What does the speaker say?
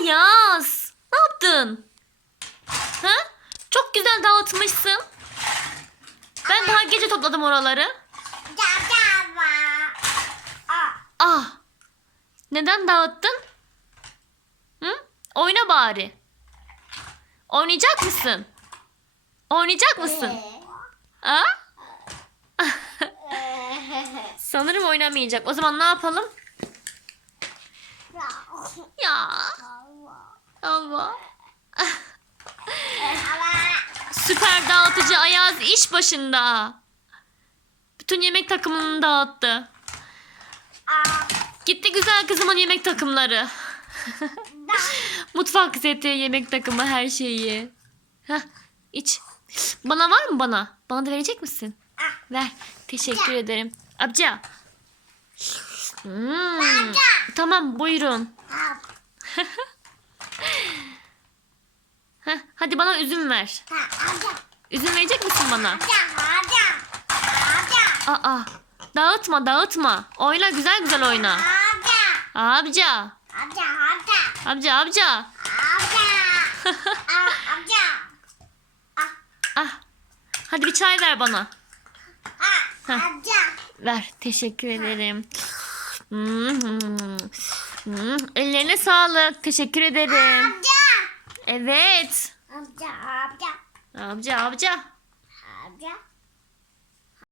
Ayaz. Ne yaptın? Ha? Çok güzel dağıtmışsın. Ben daha gece topladım oraları. Ah. Neden dağıttın? Hı? Oyna bari. Oynayacak mısın? Oynayacak mısın? Ha? Sanırım oynamayacak. O zaman ne yapalım? Ya Allah. Süper dağıtıcı Ayaz iş başında. Bütün yemek takımını dağıttı. Gitti güzel kızımın yemek takımları. Mutfak seti, yemek takımı, her şeyi. Hah, iç. Bana var mı bana? Bana da verecek misin? Ver. Teşekkür ederim. Abca. Hmm. Tamam buyurun. Hadi bana üzüm ver. Üzüm verecek misin bana? Aa, dağıtma dağıtma. Oyna güzel güzel oyna. Abca. Abca abca. Ah. Hadi bir çay ver bana. Ver. Teşekkür ederim. Hmm, hmm. Hmm, Ellerine sağlık. Teşekkür ederim. Evet. Amca amca. Amca.